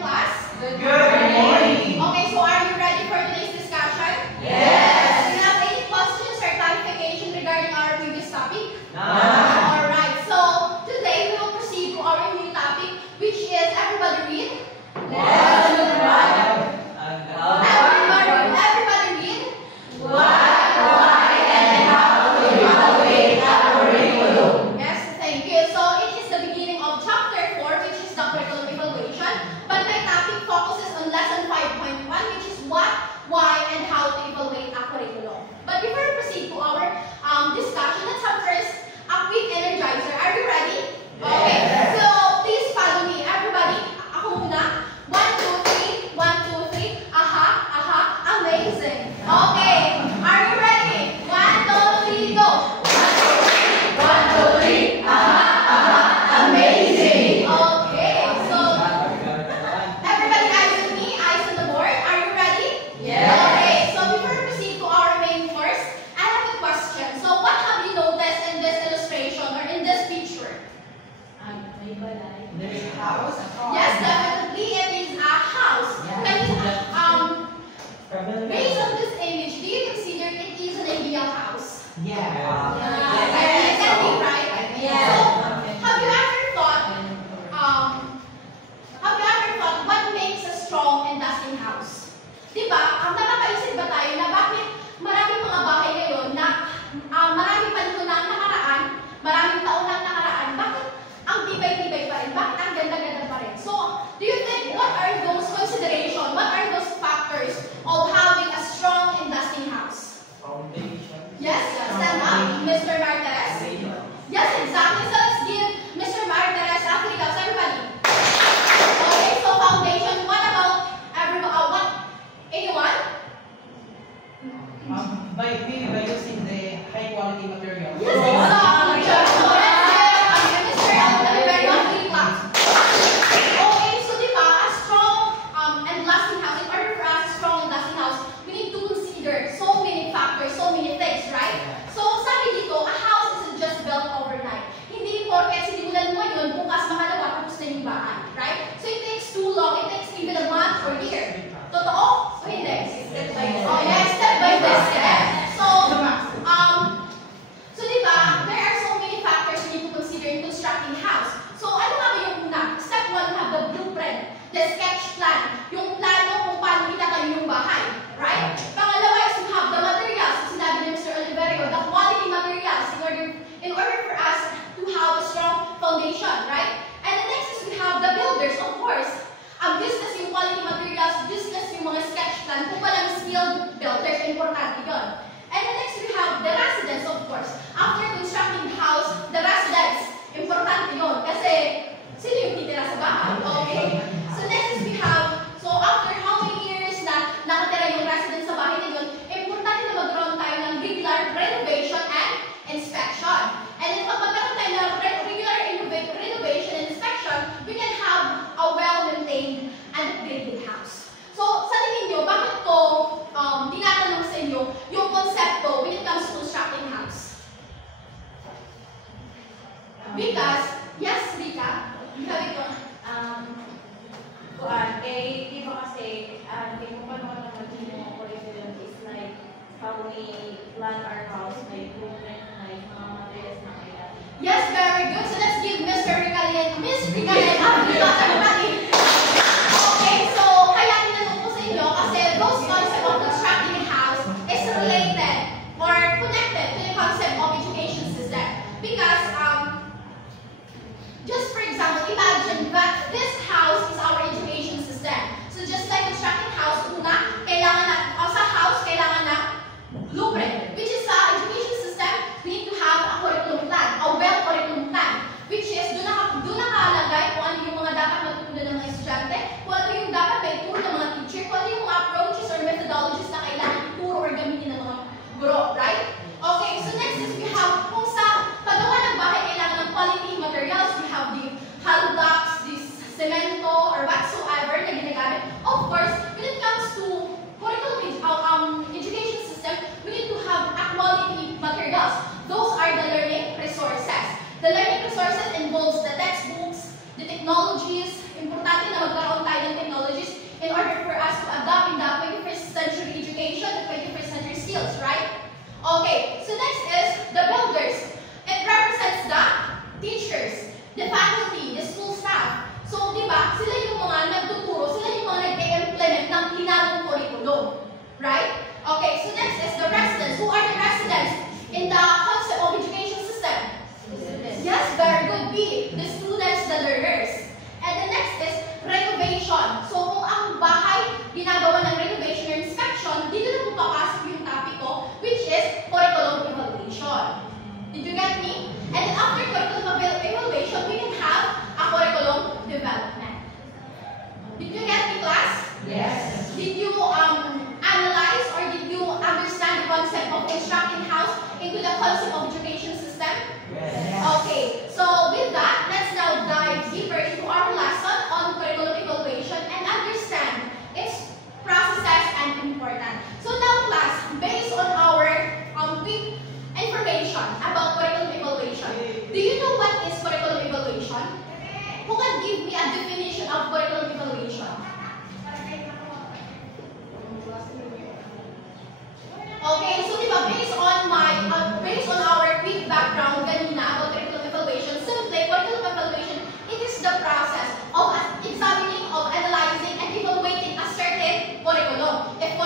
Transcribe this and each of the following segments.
class. Good morning. Okay, so are you ready for today's discussion? Yes. Do you have any questions or clarification regarding our previous topic? None. Alright, so today we will proceed to our new topic, which is everybody read. Everybody read. What, why, and how to evaluate a curriculum. Yes, thank you. So it is the beginning of chapter 4, which is the curriculum evaluation. But my topic focuses on lesson 5.1, which is what, why, and how to evaluate a curriculum. But before we proceed to our discussion, let's have first a quick energizer. Are you ready? Yes. Okay. So please follow me, everybody. Ako muna. 1, 2, 3. 1, 2, 3. Aha, aha, amazing. Okay. Are you ready? 1, 2, 3, go. 1, 2, 3. Amazing. Okay. So everybody eyes on me, eyes on the board. Are you ready? Yes. Okay. So before we proceed to our main course, I have a question. So what have you noticed in this illustration or in this picture? There's a house. Yes, definitely it is a house. Can you, based on this image, do you consider it is an ideal house? Yeah. I think, right? Yeah. So, have you ever thought what makes a strong and lasting house? Diba, nakakaisip ba tayo na bakit maraming mga bahay ngayon na maraming panahon na ang nakaraan, maraming taon na ang nakaraan, bakit ang tibay-tibay pa rin? Bakit ang ganda-ganda pa rin? So, do you think what are those considerations, what are those factors of having a strong and lasting house? Foundation. Yes, stand up, Mr. Martinez. Yes, exactly. So let's give Mr. Martinez a three claps, everybody. Okay, so foundation. What about everyone? Anyone? By using the high quality material. Yes, exactly. So let's give Mr. Oliverio a three claps. Okay, so diba, a strong and lasting house, in order for us, a strong and lasting house, we need to consider so many factors, so many things, right? So sabi dito, a house isn't just built overnight. Hindi porket sinimulan mo yun, bukas makalawa, tapos na yung bahay, right? So it takes too long, it takes even a month or year. Totoo? O hindi? Oh yes, step by step. So diba, there are so many factors we need to consider in constructing house. So ano nga ba yung una? Step 1, we have the blueprint, the sketch plan, yung plano kung paano itatayo yung bahay, right? Pangalawa is we have the materials, sinabi ni Mr. Oliverio, the quality materials in order for us to have a strong foundation, right? And the next is we have the builders, of course. Business yung quality materials, business yung mga sketch plan, kung walang skilled builders, importante yun. And the next we have the residents, of course. After constructing the house, the residents, importante yun. Kasi, sino yung titira sa bahay? Okay? So next is we have, so after how many years na nakatira yung residents sa bahay na yun, importante na magkaroon tayo ng regular renovation and inspection. And then pag magkaroon tayo ng regular renovation and inspection, we can have a well-maintained and upgraded house. So, sa tingin nyo, bakit ko tinatanong sa inyo yung konsepto when it comes to constructing house? Because, yes, Rika, you have it on. Iba kasi, kung paano naman yung curriculum is like how we plan our house, like blueprint, like mga materials na kailangan. Yes, very good. So let's give Mr. Ricalian, Miss Ricalian, everybody. Okay, so kaya tinanong ko sa inyo kasi those concept of constructing a house is related or connected to the concept of education system. Because, just for example, imagine that this house is our education system. So just like constructing house, una, kailangan na, sa house, kailangan na blueprint, which is sa education system, we need to have a curriculum plan, a well-curriculum plan, which is doon nakalagay kung ano yung mga dapat matutunan ng mga estudyante, kung ano yung dapat may turo ng mga teacher, kung ano yung mga approaches or methodologies na kailangan ituro or gamitin ng mga guro, right? Okay, so next is we have, kung sa paggawa ng bahay, kailangan ng quality materials, we have the hollow blocks, the cemento, or whatsoever na ginagamit. Of course, when it comes to curriculum education system, we need to have a quality materials. Those are the learning resources. The learning resources involves the textbooks, the technologies. Importante na magkaroon tayo ng technology in order for us to adopt in the 21st century education, the 21st century skills, right? Okay, so next is the builders. It represents the teachers, the faculty, the school staff. So, di ba, sila yung mga nagtuturo, sila yung mga nag-implement ng tinagong curriculum, right? Okay, so next is the residents. Who are the residents in the concept of education system? Yes, very good. B, the students, the learners. And the next is renovation. So, kung ang bahay ginagawa ng renovation or inspection, dito na po papasok yung topic ko, which is curriculum evaluation. Did you get me? And then after curriculum evaluation, we can have a curriculum development. Did you get me, class? Yes. Did you analyze or did you understand the concept of instructing house into the concept of education system? Yes. Okay, so with that, let's now dive deeper into our lesson on curriculum evaluation and understand its processes and importance. So now, class, based on our quick information about curriculum evaluation, do you know what is curriculum evaluation? Who can give me a definition of curriculum evaluation? Okay, so diba, based on our quick background kanina about curriculum evaluation, simply curriculum evaluation, it is the process of examining, of analyzing, and evaluating a certain curriculum. If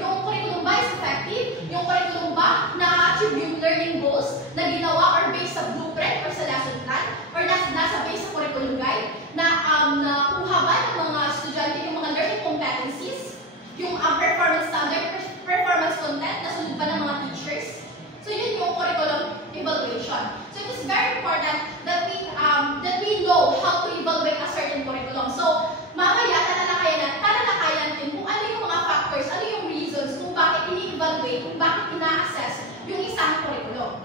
yung curriculum ba is effective, yung curriculum ba na-achieve yung learning goals na ginawa or based sa blueprint or sa lesson plan, or nasa base sa curriculum guide, na kuha ba ng mga estudyante yung mga learning competencies, yung performance standard, performance content na sunod ba ng mga teachers. So yun yung curriculum evaluation. So it is very important that we know how to evaluate a certain curriculum. So mamaya tatalakayan natin kung ano yung mga factors, ano yung reasons kung bakit ini-evaluate, kung bakit ina-assess yung isang curriculum.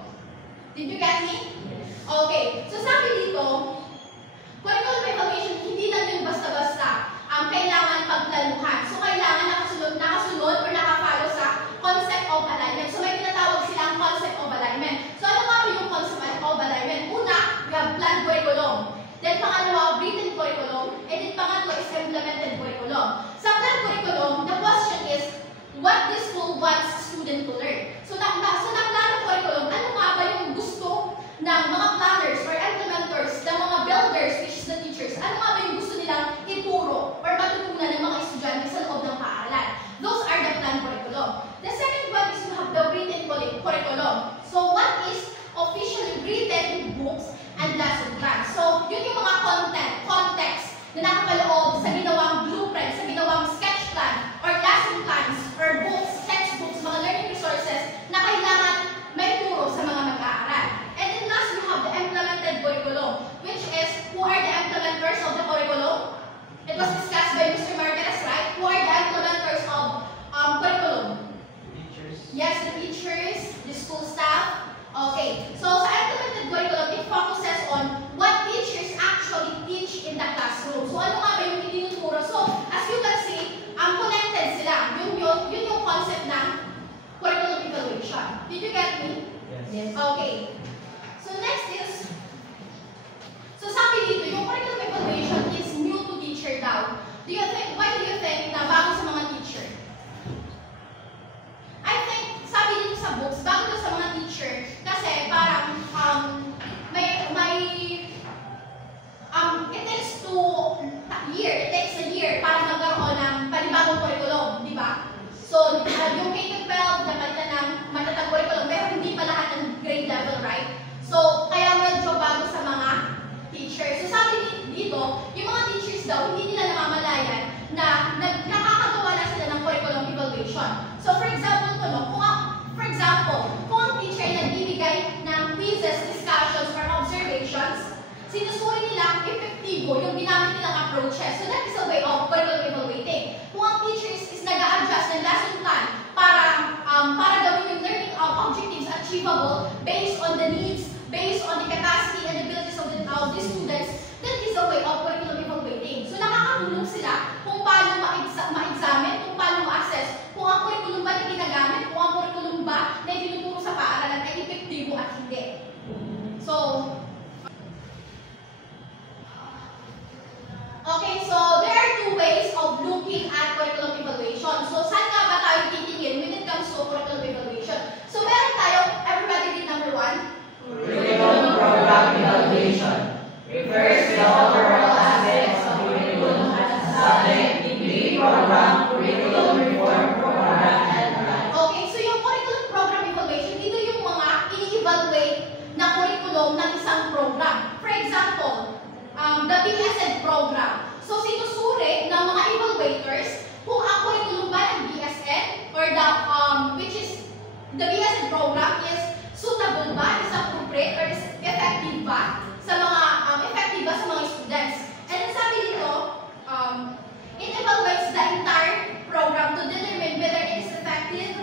Did you get me? Okay. So sabi dito, curriculum evaluation hindi lang yung basta-basta kailangan pagplanuhan. So kailangan nakasunod or nakafollow sa concept of alignment. So may tinatawag silang concept of alignment. So ano nga ba yung concept of alignment? Una, we have planned curriculum. Then pangalawa, written curriculum. And then pangatlo is implemented curriculum. Sa planned curriculum, the question is, what the school wants student to learn? So planned curriculum, ano nga ba yung gusto ng mga planners or implementers, ng mga builders, which is the teachers, ano nga ba yung gusto nilang ituro or matutunan ng mga estudyante sa loob ng paaralan? Those are the planned curriculum. The second one is you have the written curriculum. So what is officially written books and lesson plans? So yun yung mga context na nakapaloob sa ginawang blueprint, sa ginawang sketch plan, or lesson plans, or books, textbooks, mga learning resources na kailangan may turo sa mga mag-aaral. And then last, you have the implemented curriculum, which is, who are the implementers of the curriculum? It was discussed by Mr. Martinez, right? Who are the implementers of curriculum? Teachers. Yes, the teachers, the school staff. Okay, so sa implemented curriculum, it focuses on what teachers actually teach in the classroom. So ano nga ba yung tinuturo? So, as you can see, connected sila. Yun yung concept ng curriculum evaluation. Did you get me? Yes. Okay. So next is, so sabi dito, yung curriculum evaluation is new to teacher daw. Why do you think na bago sa mga teacher? I think, sabi dito sa books, bago to sa mga teacher, kasi parang, it takes a year para magkaroon ng panibagong curriculum, di ba? So, yung K-12, napalitan ng matatag curriculum, pero hindi pa lahat ng grade level, right? So, kaya medyo bago sa mga teachers. So, sabi dito, yung mga teachers daw, hindi nila namamalayan na nakakagawa na sila ng curriculum evaluation. So, for example, kung ang teacher ay nagbibigay ng quizzes, discussions, or observations, sinusuri nila epektibo yung ginamit nilang approaches. So, that is a way of curriculum evaluating. Kung ang teacher is nag-a-adjust ng lesson plan para gawin yung learning objectives achievable based on the needs, based on the capacity and abilities of the students, that is a way of curriculum evaluating. So, nakakatulong sila kung paano ma-examine, kung paano ma-assess, kung ang curriculum ba na ginagamit, kung ang curriculum ba na itinuturo sa paaralan ay epektibo at hindi. So, okay, so there are two ways of looking at program evaluation refers to the overall aspects of curriculum as subject, degree, program, curriculum reform, program, and plan. Okay, so yung curriculum program evaluation, ito yung mga ini-evaluate na curriculum ng isang program. For example, the BSN program. So, sinusuri ng mga evaluators kung ang curriculum ba ng BSN or which is the BSN program is suitable ba, is appropriate, or is effective ba sa mga students. And sabi dito, it evaluates the entire program to determine whether it is effective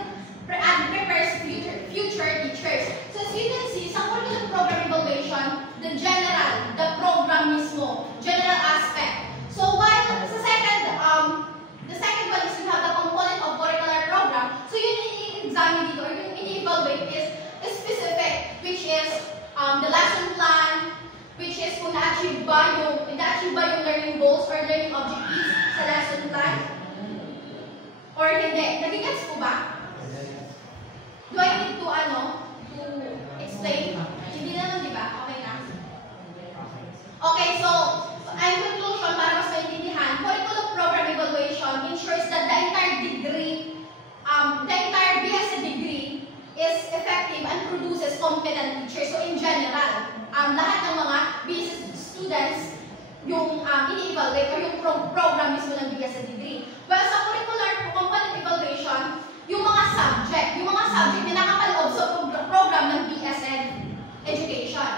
and prepares future teachers. So as you can see, sa curriculum program evaluation, the program mismo, general aspect. So while sa the second one is you have the component of curricular program. So yun ini-examine dito or yung ini-evaluate is specific, which is the lesson plan, which is kung na-achieve ba yung learning goals or learning objectives sa lesson plan or hindi. Nagigets po ba? Do I need to explain? Hindi naman, di ba? Okay na? Okay, so in conclusion, para mas maintindihan, curriculum program evaluation ensures that the entire BSc degree is effective and produces competent teachers. So in general, lahat ng mga BSc students yung ini-evaluate or yung program mismo ng BSc degree. Well, sa curricular component evaluation, yung mga subject na nakapaloob sa program ng BSN education.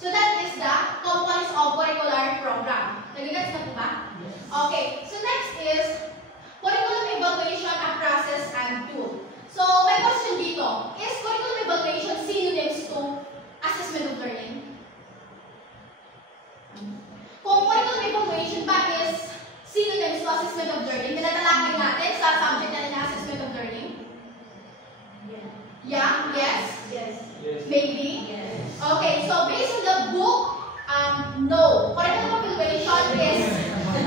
So that is the components of curricular program. Nagigets na po ba? Okay. So next is curriculum evaluation, a process and tool. So my question dito, is curriculum evaluation synonyms to assessment of learning? Kung curriculum evaluation ba is synonyms to assessment of learning, pinatalakay natin sa subject natin na assessment of learning? Yeah? Yes? Yes. Maybe? Yes. Okay, so based on the book, no. Curriculum evaluation is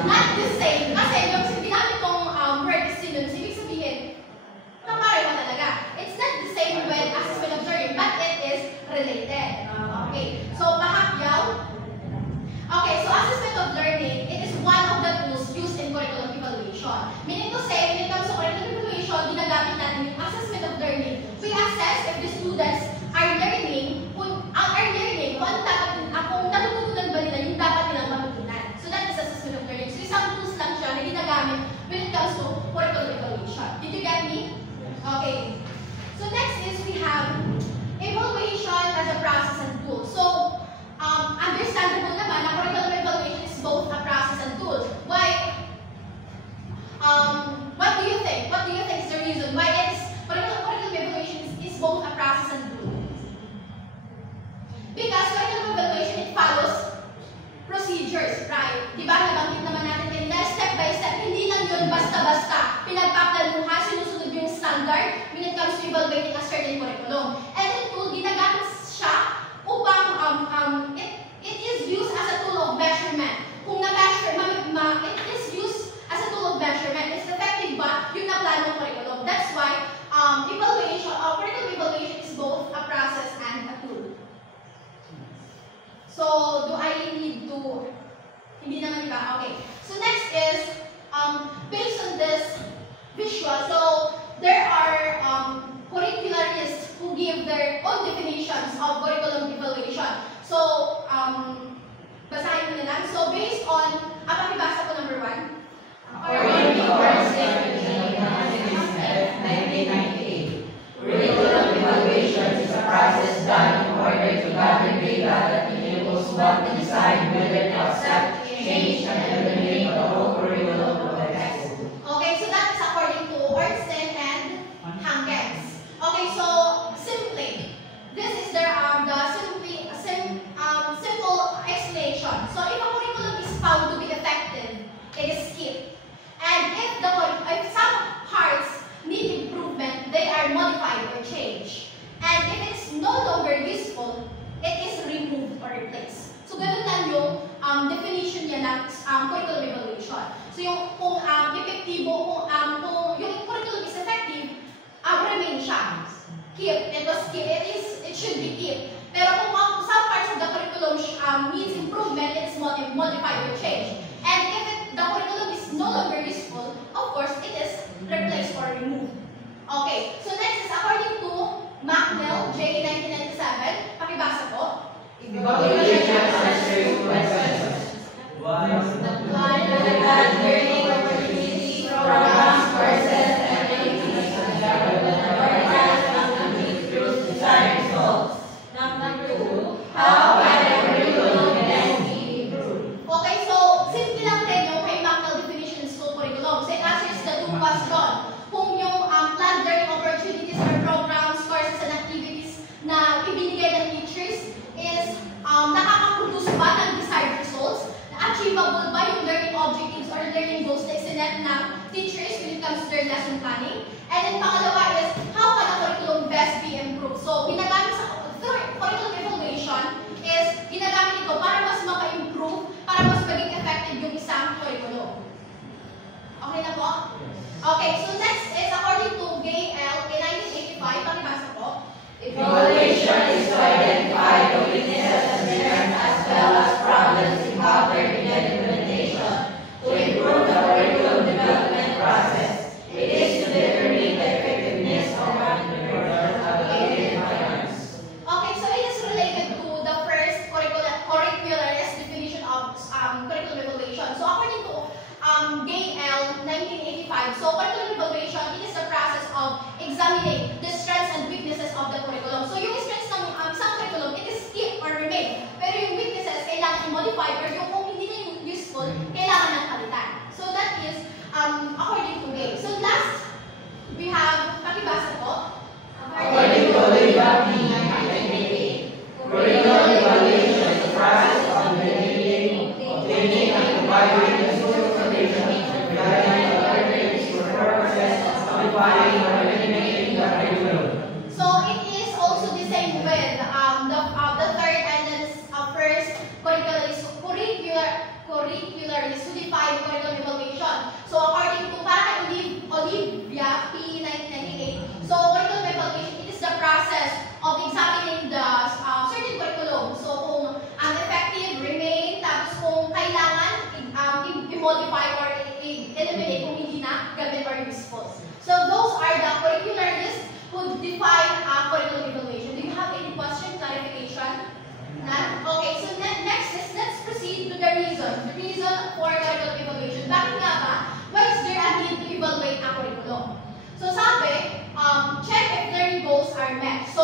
not the same. Kasi yung ginamit kong word is synonyms, ibig sabihin, kapareho talaga. It's not the same with assessment of learning, but it is related. Okay, so pahapyaw. Okay, so assessment of learning, it is one of the tools used in curriculum evaluation. Meaning to say, when it comes to curriculum evaluation, ginagamit natin yung assessment of learning. We assess if the students are learning, kung natutunan ba nila yung dapat nilang matutunan. So that is assessment of learning. So isang tools lang siya na ginagamit when it comes to curriculum evaluation. Did you get me? Okay. So next is we have evaluation as a process and tool. So understandable naman na curriculum evaluation is both a process and tool. Why? What do you think? What do you think is the reason why curriculum evaluation is both a process and tool? Because curriculum evaluation, it follows procedures, right? Diba? Nabanggit naman natin kanina, step by step. Hindi lang yun basta-basta. Pinagpaplanuhan, sinusunod yung standard when it comes to evaluating a certain curriculum. And then tool, ginagamit siya upang it is used as a tool of measurement. Kung na-measure, it is used as a tool of measurement. Is effective ba yung naplanong curriculum? That's why curriculum evaluation is both a process and a tool. So, do I need to, hindi naman diba? Okay. So next is, based on this visual, so there are curricularists who give their own definitions of curriculum evaluation. So, basahin mo na lang. So, based on, pakibasa ko number 1. According to Ornstein and 1998, curriculum evaluation is a process done in order to gather data that enables one to decide whether to accept, change, and eliminate the whole curriculum of the textbook. Okay, so that's according to Ornstein and Hankins. Okay, so simply, this is their simple explanation. So if a curriculum is found to be effective, it is skipped. And if some parts need improvement, they are modified or changed. And if it's no longer useful, it is removed or replaced. So ganun lang yung definition niya ng curriculum evaluation. So kung epektibo, kung yung curriculum is effective, remain siya. Keep. It was keep. It should be keep. Pero kung some parts of the curriculum needs improvement, it is modified or changed. And if the curriculum is no longer useful, of course, it is replaced or removed. Okay, so next is according to McNeil, J. 1997, pakibasa po. Evaluation answers questions. 1. Learning opportunities, programs, courses, and activities that will prioritize activities through desired results. Number 2. How can the curriculum best be improved? Okay, so simple lang rin yung kay McNeil definitions to curriculum. So it answers the two questions. Kung yung planned learning opportunities or programs, courses, and activities na ibinigay ng teachers is nakaka-produce ba ng desired results? Achievable ba yung learning objectives or learning goals na isinet ng teachers when it comes to their lesson planning? And then pangalawa is, how can the curriculum best be improved? So, ginagamit sa curriculum evaluation is, ginagamit ito para mas maka-improve, para mas maging effective yung isang curriculum. Okay na po? Okay, so next is according to Gay L. in 1985, pakibasa po. Evaluation is to identify the weaknesses and strengths as well as problems encountered in the implementation to improve the curriculum development process. It is to determine the effectiveness of allocated finance. Okay, so it is related to the first curricularist definition of curriculum evaluation. So according to Gay L. 1985, so curriculum evaluation, it is the process of examining the strengths and weaknesses of the curriculum. So yung strengths ng isang curriculum, it is keep or remain. Pero yung weaknesses, kailangan i-modify or yung kung hindi na yung useful, kailangan ng palitan. So that is according to Gay. So last, we have, pakibasa po. According to Liberty 1988, curriculum evaluation is the process of obtaining and providing the social conditions regarding alternatives for purposes of modifying or eliminating the curriculum. So it is also the same with the third and then first curricularist to define curriculum evaluation. So according to para Olivia P. 1998, so curriculum evaluation, it is the process of examining the certain curriculum. So kung effective, remain, tapos kung kailangan i-modify or eliminate kung hindi na gamit or useful. So those are the curricularists who define curriculum evaluation. Do you have any question, clarification? None? Okay, so next is, let's proceed to the reason. The reason for curriculum evaluation. Bakit nga ba? Why is there a need to evaluate a curriculum? So sabi, check if learning goals are met. So,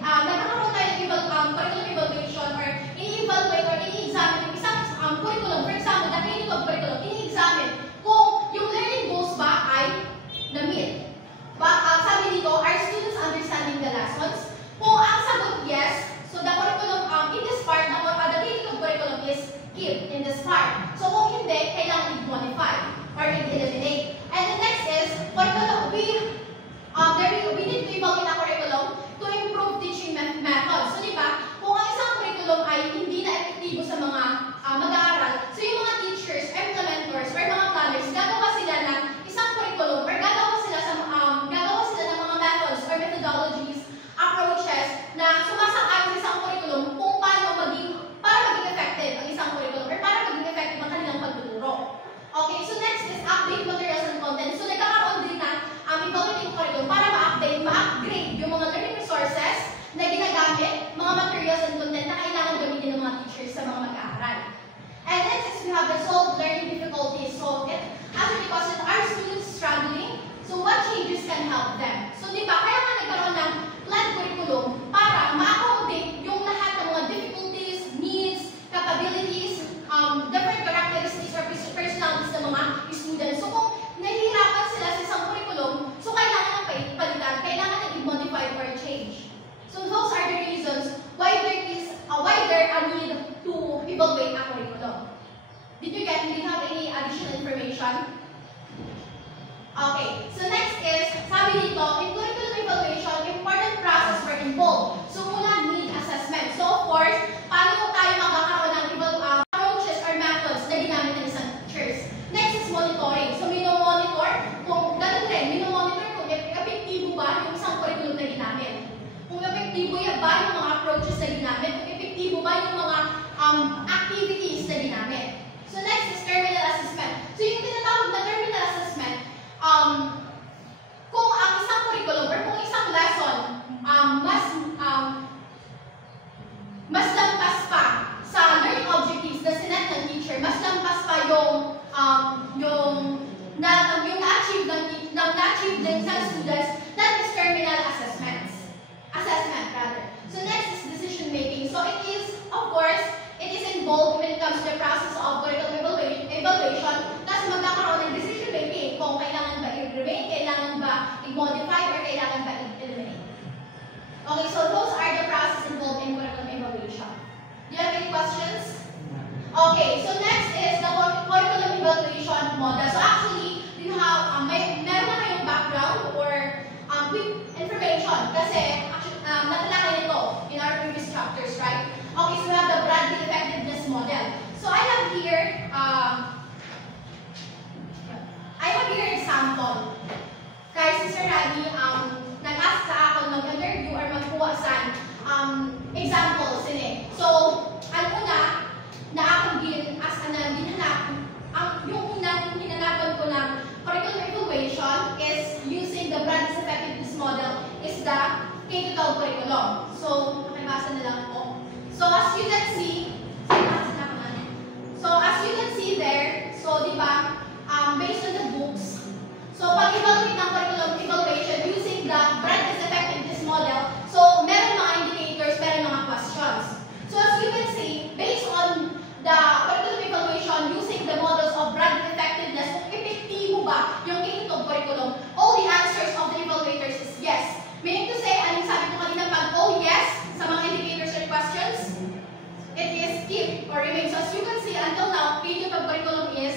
nagkakaroon tayo ng curriculum evaluation or i-evaluate or i-examine yung isang curriculum. For example, the training of curriculum, i-examine kung yung learning goals ba ay na-meet. Sabi dito, are students understanding the lessons? na-achieve din sa students, that is terminal assessment. So next is decision making. So it is, of course, it is involved when it comes to the process of curriculum evaluation. Kasi magkakaroon ng decision making kung kailangan ba i-remain, kailangan ba i-modify, or kailangan ba i-eliminate. Okay, so those are the process involved in curriculum evaluation. Do you have any questions? Okay, so next is the curriculum evaluation model. So actually, you have meron na kayong background or quick information kasi natalakay nito in our previous chapters, right? Okay, so we have the Bradley effectiveness model. So I have here example. Kay Sister Rani, nag-ask sa akin mag-interview or magkuha sa examples din. So, ang una na akong yung unang hinanapan ko ng curriculum evaluation is using the Bradley's effectiveness model is the K-12 curriculum. So, makibasa na lang po. So, as you can see, there, so, di ba, based on the books, so, pag-evaluate ng curriculum evaluation using the Bradley's effectiveness model, so, meron mga indicators, meron mga questions. So, as you can see, based on the curriculum evaluation using the models of Bradley effectiveness, kung epektibo ba yung K-12 curriculum, all the answers of the evaluators is yes. Meaning to say, anong sabi ko kanina pag all yes sa mga indicators or questions, it is keep or remain. So, as you can see, until now, K-12 curriculum is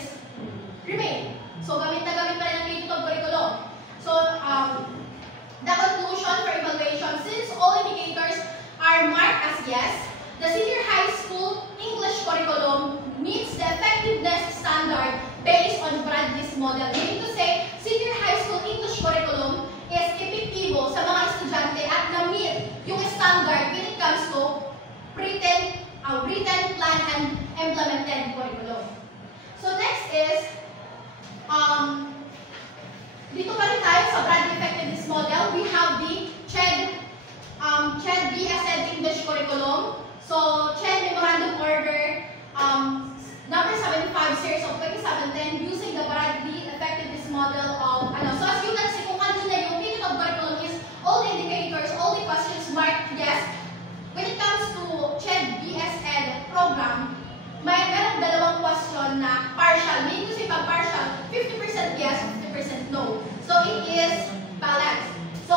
remain. So, gamit na gamit pa rin ang K-12 curriculum. So, the conclusion for evaluation, since all indicators are marked as yes, the senior high school English curriculum meets the effectiveness standard based on Bradley's model. Meaning to say, senior high school English curriculum is epektibo sa mga estudyante at na-meet yung standard when it comes to written, plan, and implemented curriculum. So next is, dito pa rin tayo sa Bradley effectiveness model. We have the CHED BSED English curriculum. So, CHED Memorandum Order number 75 series of 2017 using the Bradley effectiveness model of so as you can see, kung kanina yung K-12 curriculum is all the indicators, all the questions marked yes. When it comes to CHED BSED program, meron dalawang question na partial. Meaning to say pag partial, 50% yes, 50% no. So, it is balanced. So,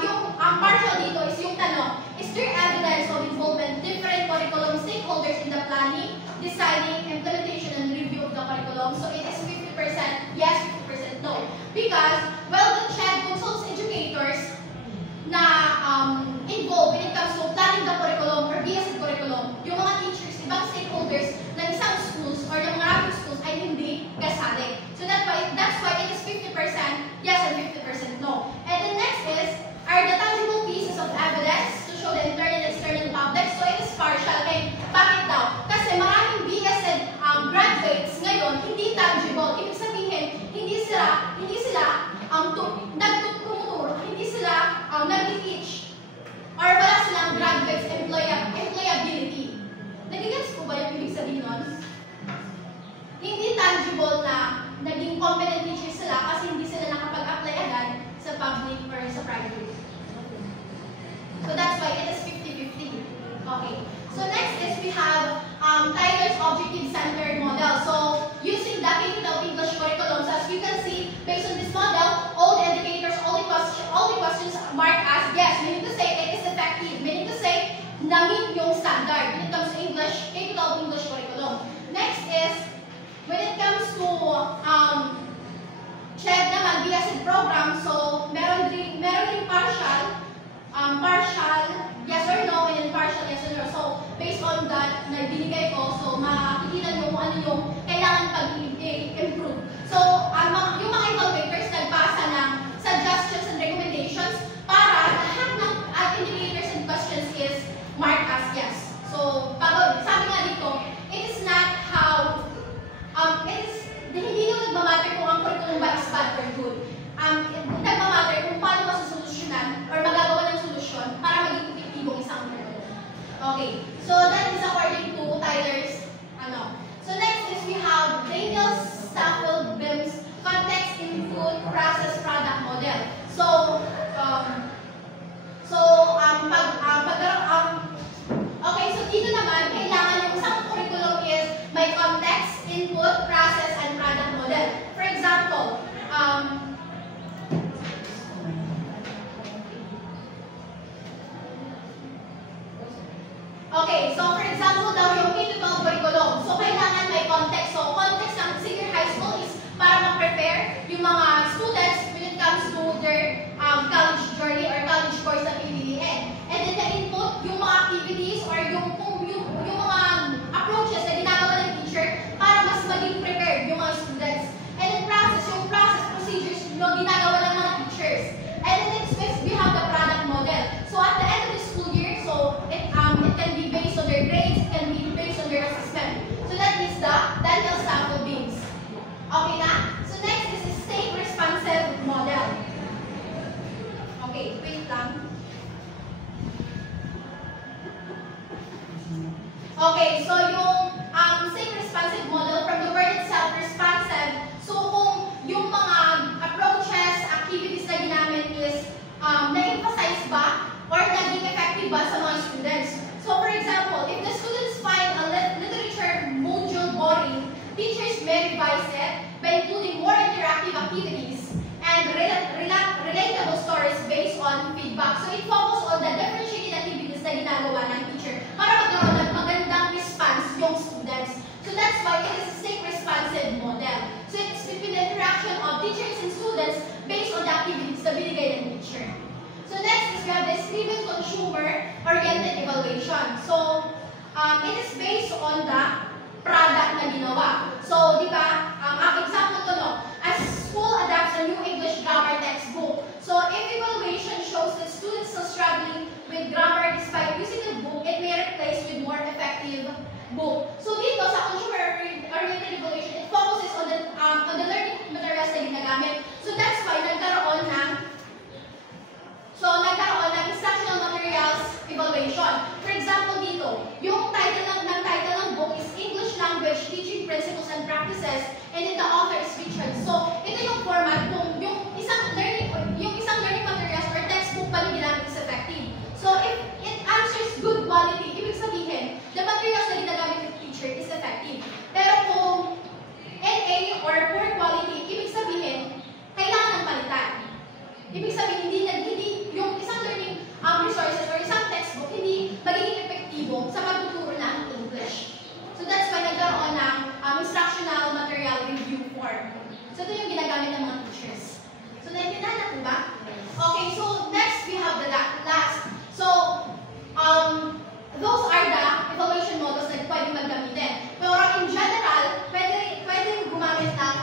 yung partial dito is yung tanong, is there evidence of involvement different curriculum stakeholders in the planning, deciding, implementation, and review of the curriculum? So, it is 50% yes, 50% no. Because, well, the CHED consults educators na involved when it comes to planning the curriculum or BSED curriculum. Yung mga teachers, ibang stakeholders ng isang schools or ng maraming schools ay hindi kasali. So, that's why it is 50% yes and 50% no. And the next is, are the tangible pieces of evidence to show the internal and external public. So, it is partial. And bakit daw? Kasi maraming BSED graduates ngayon, hindi tangible. Ibig sabihin, hindi sila nagtuturo, hindi sila nag-teach, or wala silang graduates employability. Nagigets po ba yung ibig sabihin nun? Hindi tangible na naging competent teachers sila kasi hindi sila nakapag-apply agad sa public or sa private. So that's why it is 50-50. Okay. So next is we have Tyler's objective-centered model. So using the K-12 English curriculum, so as you can see, based on this model, all the indicators, all the questions marked as yes, meaning to say it is effective, meaning to say na-meet yung standard when it comes to English, K-12 English curriculum. Next is when it comes to CHED naman, BSED program, so meron rin partial yes or no, and then partial yes or no. So, based on that na binigay ko, so makikita nyo kung ano yung kailangan pag-improve. So, yung mga evaluators nagbasa ng suggestions and recommendations para lahat ng indicators and questions is marked as yes. So, sabi nga dito, it is not how, hindi nyo nagmamatter kung ang curriculum ba is bad or good. Nagmamatter kung paano masusolusyonan or magagawa ng solusyon para maging epektibo isang curriculum. Okay, so that is according to Tyler's So next is we have Daniel Stafford Bim's context, input, process, course na pipiliin. And then the input, yung mga activities or yung mga approaches na ginagawa ng teacher para mas maging prepared yung mga students. And then yung process, procedures yung ginagawa ng mga teachers. And then next, we have the product model. So at the end of the school year, so it can be based on their grades, it can be based on their assessment. So that is the dental sample beans. Okay na? So next is the state responsive model. Okay, wait lang. Okay, so yung state responsive model, from the word itself, responsive, so kung yung mga approaches, activities na ginamit is na-emphasize ba or naging effective ba sa mga students. So for example, if the students find a literature module boring, teachers may revise it by including more interactive activities and relatable stories based on feedback. So it focuses on the differentiated activities na ginagawa ng teacher para magkaroon ng magandang response yung students. So that's why it is a state responsive model. So it's between the interaction of teachers and students based on the activities na binigay ng teacher. So next is we have the driven consumer-oriented evaluation. So it is based on the product na ginawa. So, di ba, ang example ko, no, as school adapts a new English grammar textbook. So, if evaluation shows that students are struggling with grammar despite using the book, it may replace with more effective book. So, dito sa consumer-oriented evaluation, it focuses on the learning materials na ginagamit. So, that's why nagkaroon ng instructional materials evaluation. For example, dito, yung title ng book is English Language Teaching Principles and Practices, and then the author is Richard. So, ito yung format kung yung isang learning materials or textbook pa yung ginamit is effective. So, if it answers good quality, ibig sabihin, the materials na ginagamit ng teacher is effective. Pero kung NA or poor quality, ibig sabihin, kailangan ng palitan. Ibig sabihin, hindi yung isang learning resources or isang textbook hindi magiging epektibo sa pagtuturo ng English. So that's why nagkaroon ng instructional material review form. So ito yung ginagamit ng mga teachers. So naintindihan na po ba? Okay, so next we have the last. So those are the evaluation models na pwedeng maggamitin. Pero in general, pwede gumamit ng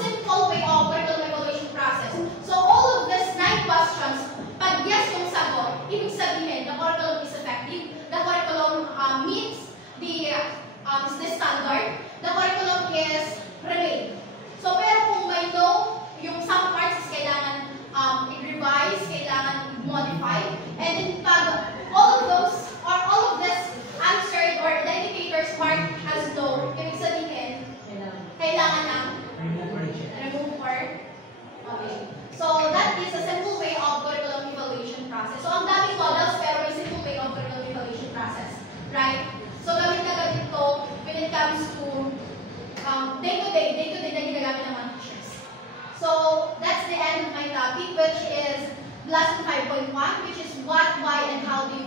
simple way of curriculum evaluation process. So all of these 9 questions, pag yes yung sagot, ibig sabihin the curriculum is effective, the curriculum meets the standard, the curriculum is remain. So pero kung may no, yung some parts is kailangan i-revise, kailangan i-modify, and then pag all of this answered or the indicators marked as no, ibig sabihin, kailangan ng remove or okay. So that is a simple way of curriculum evaluation process. So ang daming models pero may simple way of curriculum evaluation process, right? So gamit na gamit to when it comes to day-to-day na ginagamit ng mga teachers. So that's the end of my topic, which is lesson 5.1, which is what, why, and how do you